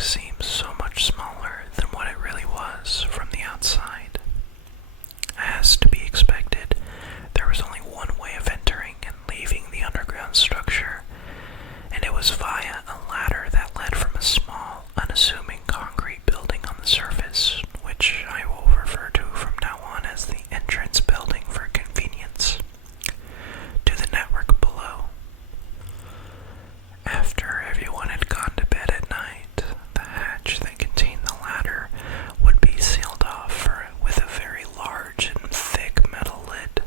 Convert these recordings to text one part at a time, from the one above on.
complex seemed so much smaller than what it really was from the outside. As to be expected, there was only one way of entering and leaving the underground structure, and it was via a ladder that led from a small, unassuming concrete building on the surface, which I will refer to from now on as the entrance building for convenience, to the network below. After everyone had gone to bed at night, the hatch that contained the ladder would be sealed off with a very large and thick metal lid.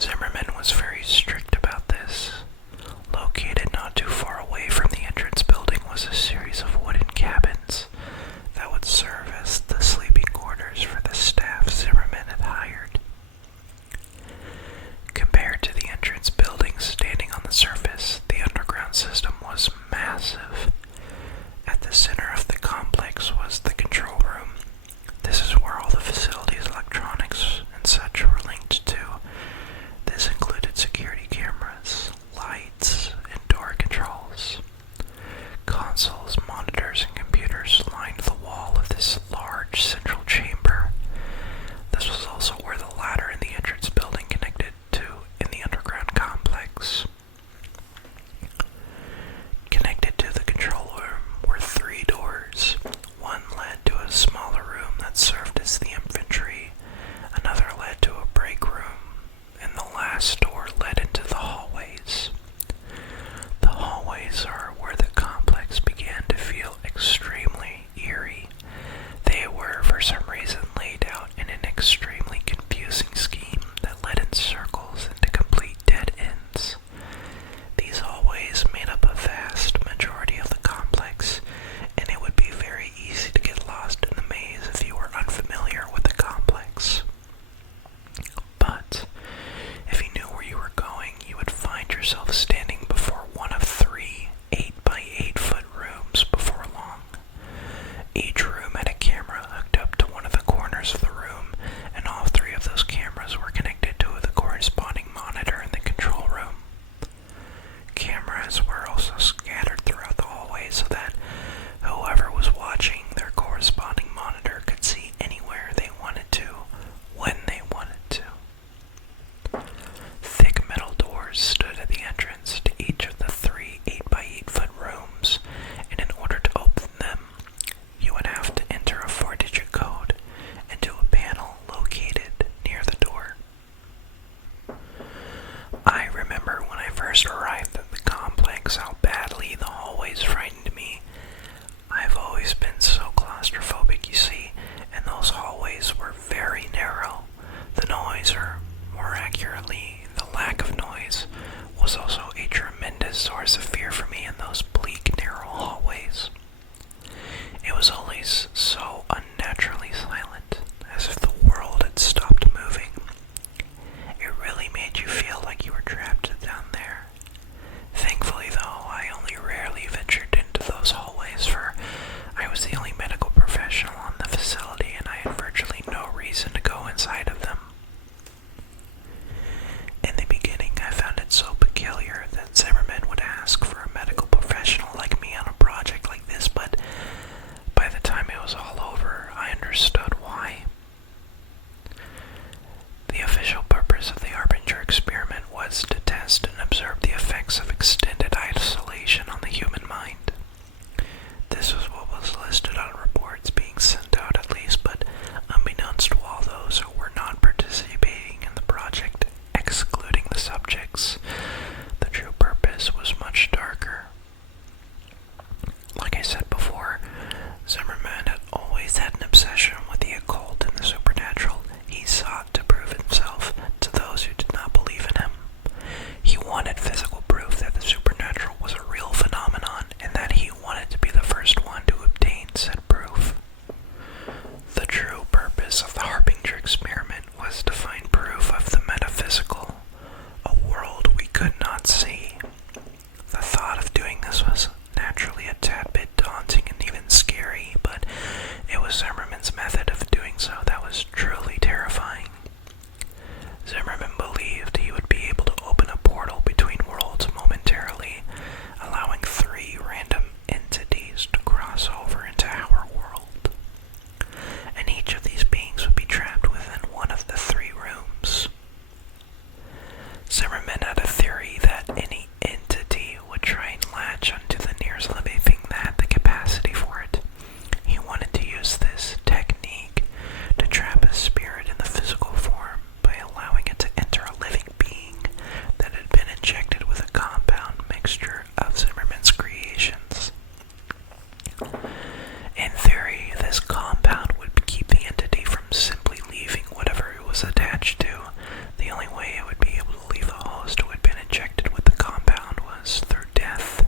Zimmerman was very strict about this. Located not too far away from the entrance building was a series of wooden cabins that would serve as the sleeping quarters for the staff Zimmerman had hired. Compared to the entrance building standing on the surface, the underground system was massive. At the center of the complex was the control room. This is where all the facility's electronics and such were linked to. This included security cameras, lights, and door controls. Consoles, monitors, and computers lined the wall of this large central chamber. This was also where the ladder in the entrance building connected to in the underground complex. Connected to the control room were 3 doors. One led to a smaller room that served as the infantry, another led to a break room, and the last door led into the hallways. The hallways are where the complex began to feel extremely eerie. They were, for some reason, laid out in an extremely confusing scheme that led in circles into complete dead ends. These hallways made up a vast majority of the complex, and it would be very easy to get lost in the maze if you were unfamiliar with the complex. But if you knew where you were going, you would find yourself standing before one of 3 8-by-8-foot rooms before long. Each room had a camera hooked up to one of the corners of the room, and all 3 of those cameras were connected to the corresponding monitor in the control room. Cameras were also scattered throughout the hallway so that whoever was watching their corresponding monitor could see anywhere they wanted to, when they wanted to. Thick metal doors stood at the entrance to each of the 3 8-by-8-foot rooms, and in order to open them, you would have to enter a 4-digit code into a panel located near the door. I remember when I first arrived at the complex how badly the hallways frightened me. I've always been so claustrophobic, you see, and those hallways were very narrow. The noise, or more accurately, the lack of noise, was also a tremendous source of fear for me in those bleak, narrow hallways. It was always so unnaturally silent, as if the world had stopped moving. It really made you feel like you were trapped down there. Thankfully, though, I only rarely ventured into those hallways, for I was the only medical professional on the facility, and I had virtually no reason to go inside of them. In the beginning, I found it so peculiar that Zimmerman would ask for a medical professional In theory, this compound would keep the entity from simply leaving whatever it was attached to. The only way it would be able to leave the host who had been injected with the compound was through death.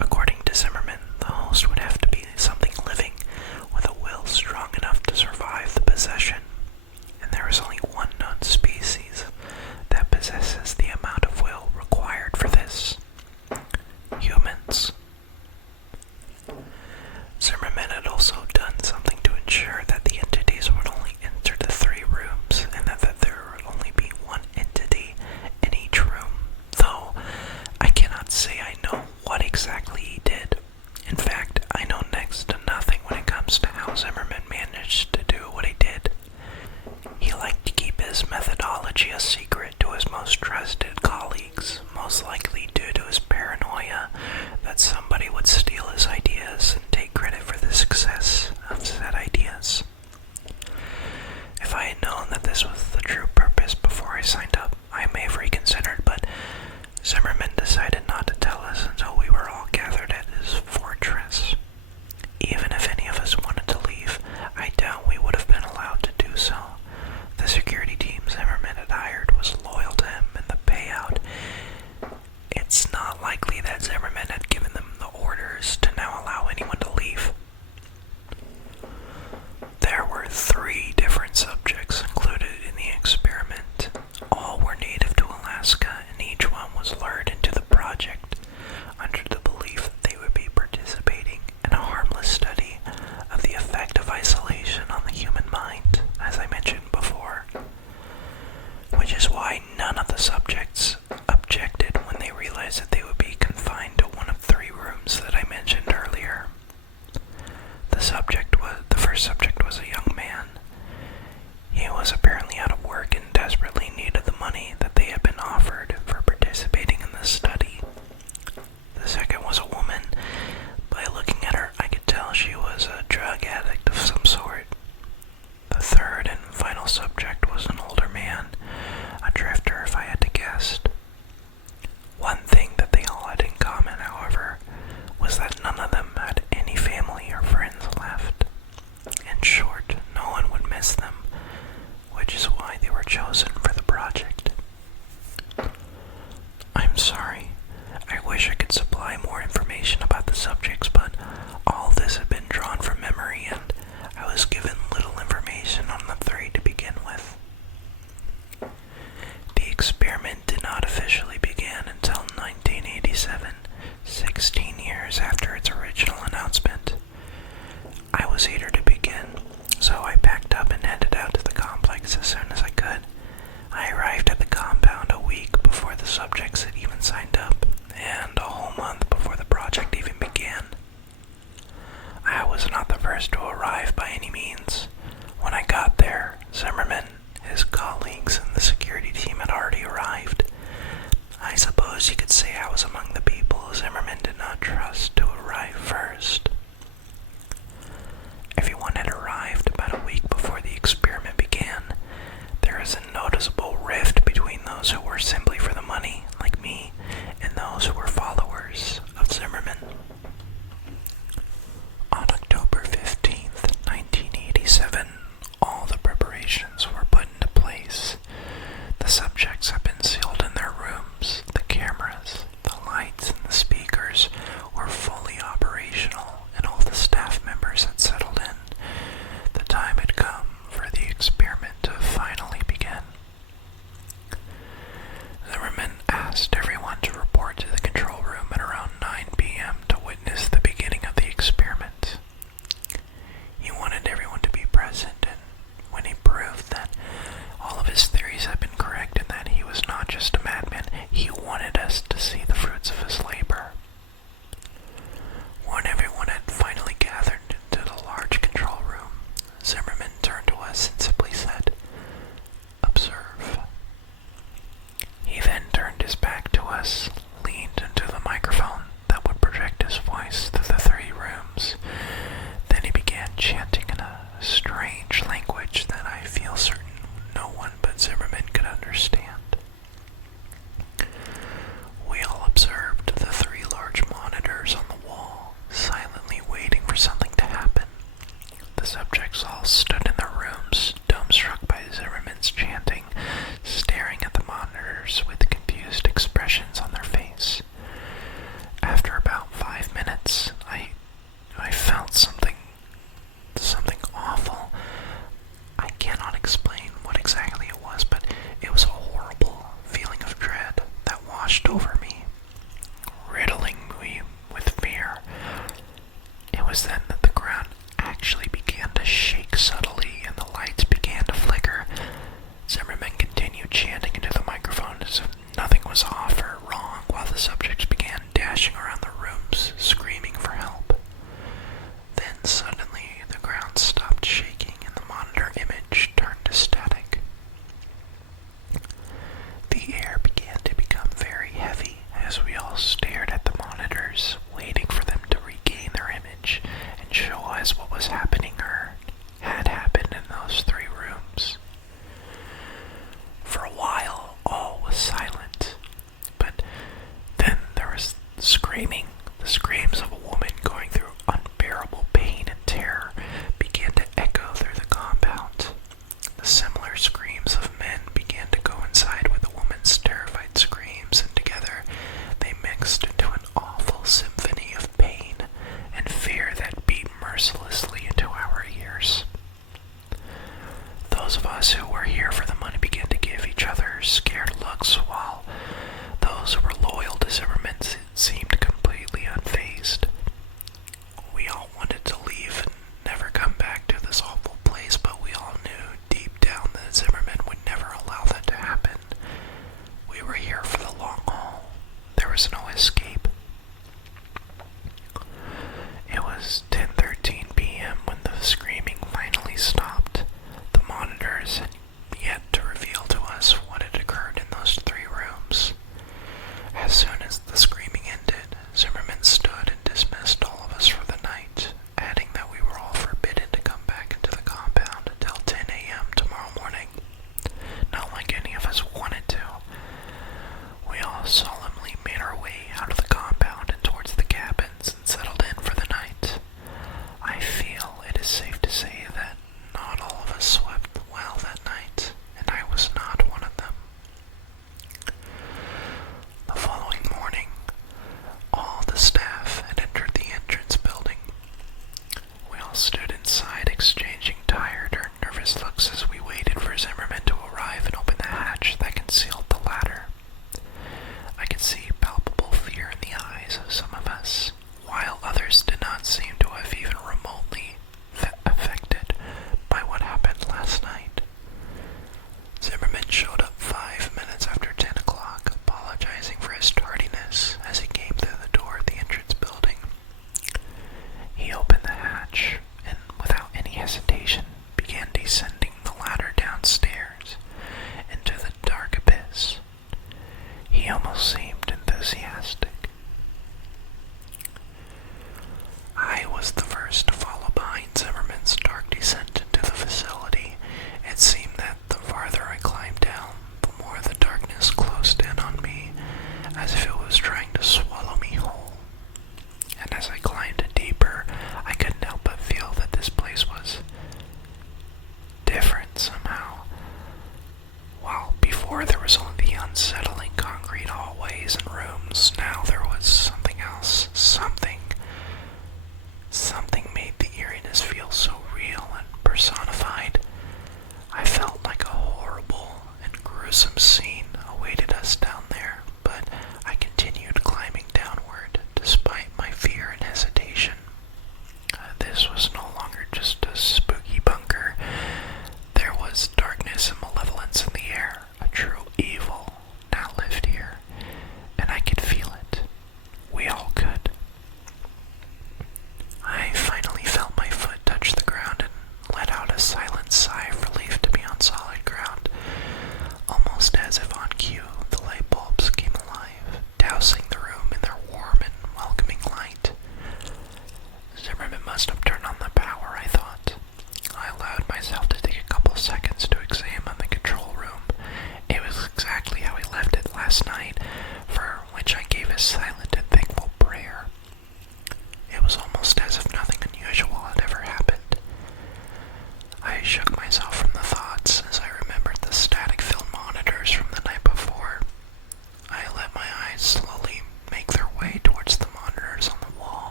According to Zimmerman, the host would have to be something living with a will strong enough to survive the possession. And there is only one known species that possesses the amount of will required for this: humans.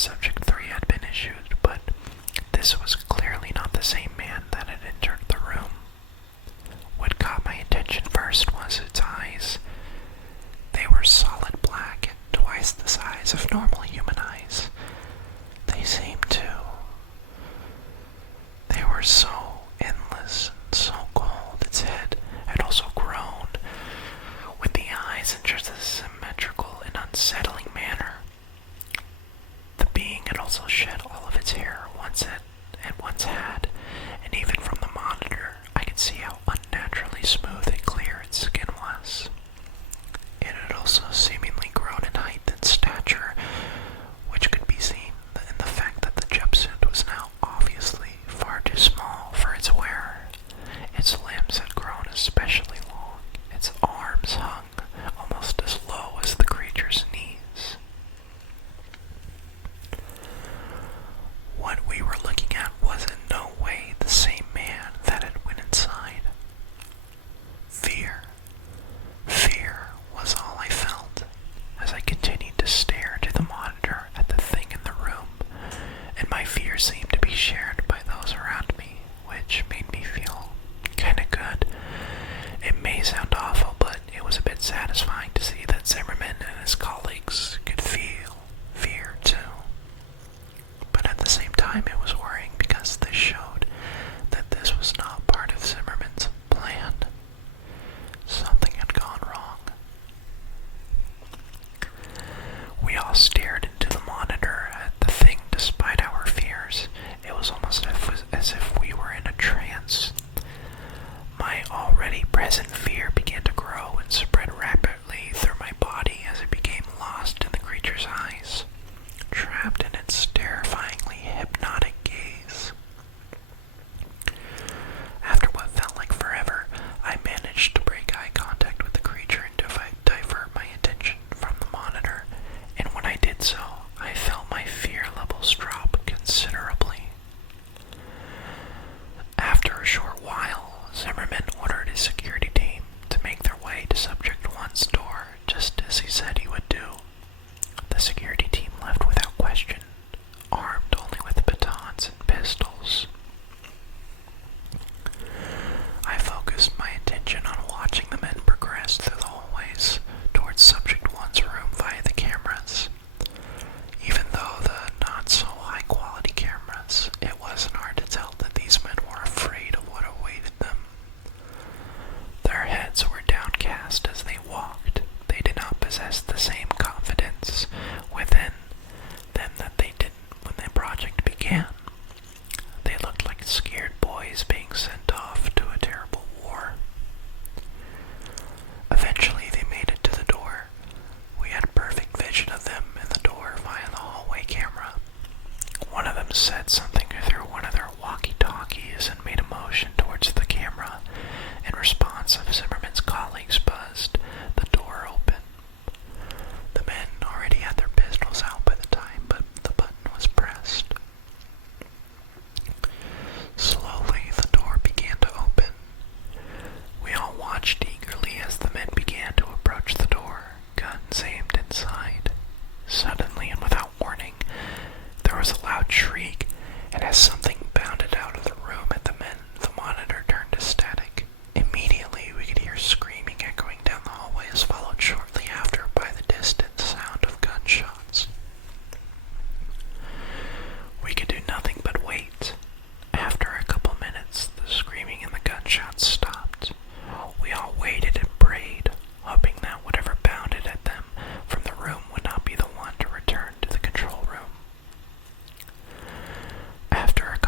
Subject 3 had been issued, but this was clearly not the same man that had entered the room. What caught my attention first was its eyes. They were solid black and twice the size of normal human eyes. They were so endless and so cold. Its head had also grown, with the eyes in just a symmetrical and unsettling manner. The being had also shed all of its hair it once had, and even from the monitor, I could see how unnaturally smooth and clear its skin was. It had also seemingly grown in height and stature, which could be seen in the fact that the jumpsuit was now obviously far too small for its wearer. Its limbs had grown especially long. Its arms hung almost as low as the creature's knees. What we were looking at was in no way the same man that had went inside. Fear was all I felt as I continued to stare to the monitor at the thing in the room, and my fear seemed to be shared by those around me, which made me feel kinda good. It may sound awful, but it was a bit satisfying to see that Zimmerman and his colleagues could feel fear too. But at the same time, it was worrying because this showed that this was not part of Zimmerman's plan. Something had gone wrong. We all stared into the monitor at the thing despite our fears. It was almost as if we were in a trance. My already present fear began to grow and spread rapidly through my body as it became lost in the creature's eyes, trapped in its terrifyingly hypnotic gaze. After what felt like forever, I managed to break eye contact with the creature and divert my attention from the monitor, and when I did so, I felt my fear levels drop considerably. After a short while, Zimmerman ordered his security team to make their way to Subject 1's door, just as he said he would do. The security team left without question, armed only with batons and pistols. I focused my attention on watching the men progress through the hallways towards Subject 1's room via the cameras. Even though the not-so-high-quality cameras, it wasn't hard to tell that these men were afraid of what awaited them. Their heads were downcast as they walked. They did not possess the same confidence within them that they did when the project began. They looked like scared boys being sent off to a terrible war. Eventually they made it to the door. We had perfect vision of them in the door via the hallway camera. One of them said something through one of their walkie-talkies and made a motion towards the camera. In response, Zimmerman's colleagues buzzed. The door opened. The men already had their pistols out by the time, but the button was pressed. Slowly, the door began to open. We all watched eagerly as the men began to approach the door, guns aimed inside. Suddenly, and without warning, there was a loud shriek, and as something bounded out of the room at the men, the monitor turned to static. Immediately, we could hear screaming echoing down the hallways, followed shortly after by the distant sound of gunshots. We could do nothing but wait. After a couple minutes, the screaming and the gunshots stopped. We all waited and prayed, hoping that whatever bounded at them from the room would not be the one to return to the control room. After a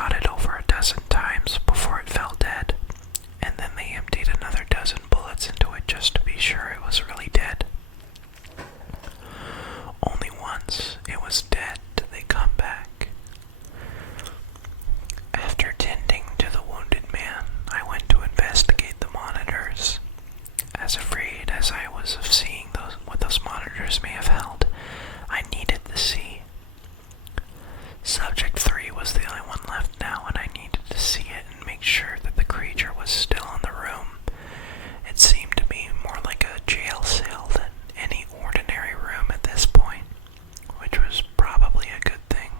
shot it over a dozen times before it fell dead, and then they emptied another dozen bullets into it just to be sure it was really dead. Only once it was dead did they come back. After tending to the wounded man, I went to investigate the monitors. As afraid as I was of seeing what those monitors may have held, I needed to see. Subject 3 was the only one left now, and I needed to see it and make sure that the creature was still in the room. It seemed to me more like a jail cell than any ordinary room at this point, which was probably a good thing.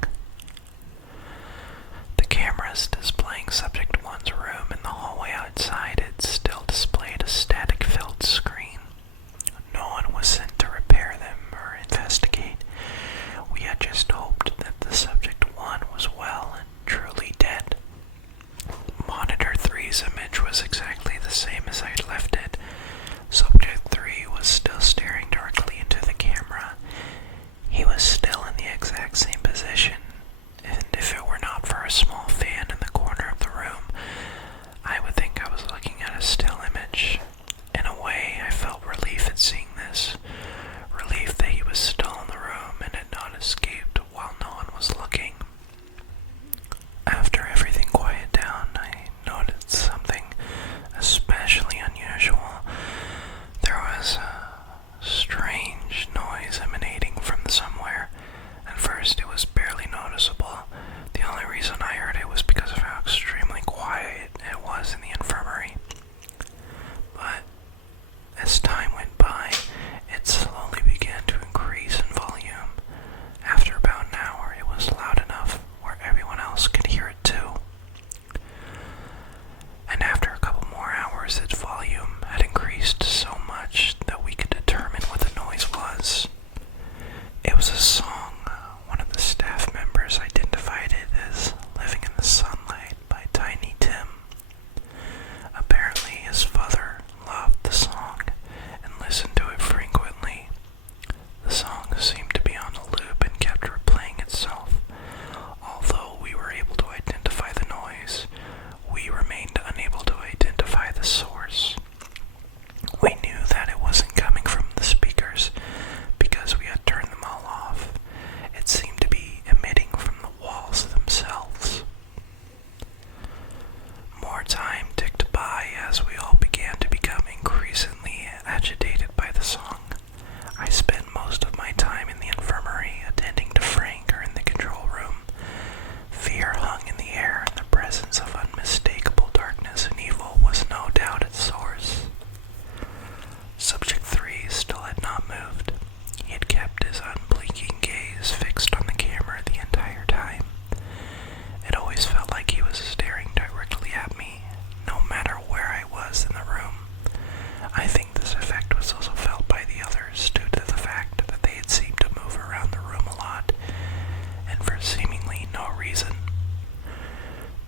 The cameras displaying Subject 1's room in the hallway outside it still displayed a static-filled screen. No one was sent to repair them or investigate. We had just hoped that the Subject 1 was well and truly dead. Monitor 3's image was exactly the same as I'd left it. Subject 3 was still staring directly into the camera. He was still in the exact same position, and if it were not for a small fan in the corner of the room, I would think I was looking at a still image. In a way, I felt relief at seeing this. Relief that he was still in the room and had not escaped while no one was looking. After everything quieted down, I noticed something especially unusual. There was a strange noise emanating from somewhere. At first, it was barely noticeable. The only reason I heard it was because of how extremely quiet it was in the infirmary. But as time went by, it slowly began to increase in volume. After about an hour, it was loud enough where everyone else could hear it too. And after a couple more hours, its volume had increased so much that we could determine what the noise was. It was a song. One of the staff members identified it as Living in the Sunlight by Tiny Tim. Apparently, his father loved the song and listened to it frequently. The song seemed to be on a loop and kept replaying itself. Although we were able to identify the noise, we remained unable to identify the source. We knew that it wasn't coming from the speakers because we had turned them all off. It seemed to be emitting from the walls themselves. More time ticked by as we all began to become increasingly agitated by the song. I spent most of my time in the infirmary attending to Frank or in the control room. Fear hung in the air, and the presence of unmistakable darkness and evil was no doubt its source. Subject 3 still had not moved. He had kept his unblinking gaze fixed on the camera the entire time. It always felt like he was staring directly at me, no matter where I was in the room. I think this effect was also felt by the others due to the fact that they had seemed to move around the room a lot, and for seemingly no reason.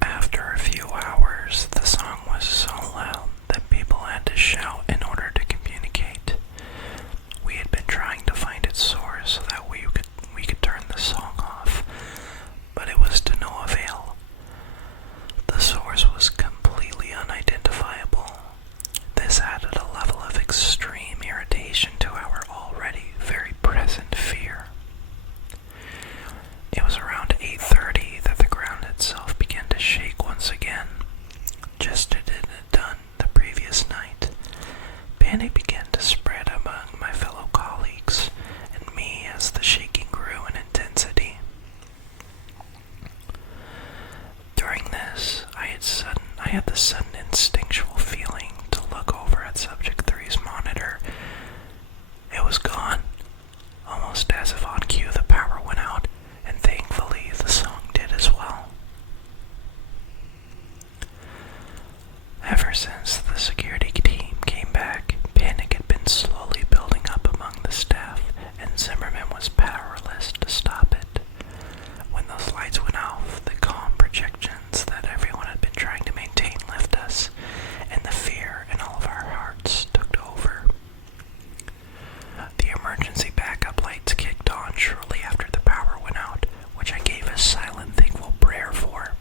After a few hours, the song was so loud that people had to shout in order to communicate. We had been trying to find its source so that we could turn the song off, but it was to no avail. The source was completely unidentifiable. This added a level of extreme irritation to our already very present fear. It was around 8:30 that the ground itself began to shake once again, just as it had done the previous night. Panic began to spread among my fellow colleagues and me as the shaking grew in intensity. During this, I had the sudden instinctual feeling to look over at Subject 3's monitor. It was gone, almost as if on cue the power went out, and thankfully the song did as well. Ever since the security team came back, panic had been slowly building up among the staff, and Zimmerman was powerless to stop it. When those lights went off, the calm projections that everyone had been trying to maintain left us, and the fear in all of our hearts took over. The emergency backup lights kicked on shortly after the power went out, which I gave a silent, thankful prayer for.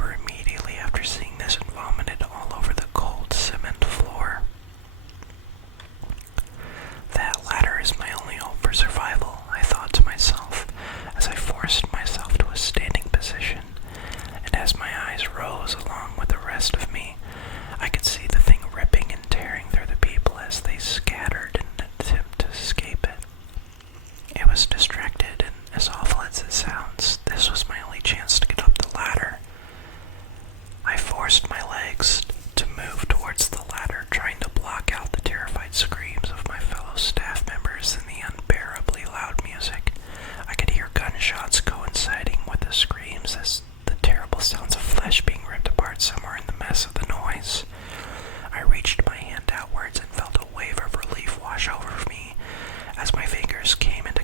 over immediately after seeing this and vomited all over the cold cement floor. That ladder is my only hope for survival, I thought to myself as I forced myself to a standing position, and as my eyes rose along with the rest of me, I could see the thing ripping and tearing through the people as they scattered in an attempt to escape it. It was distracted, and as awful as it sounds, this was my only chance to get up the ladder. I forced my legs to move towards the ladder, trying to block out the terrified screams of my fellow staff members and the unbearably loud music. I could hear gunshots coinciding with the screams as the terrible sounds of flesh being ripped apart somewhere in the mess of the noise. I reached my hand outwards and felt a wave of relief wash over me as my fingers came into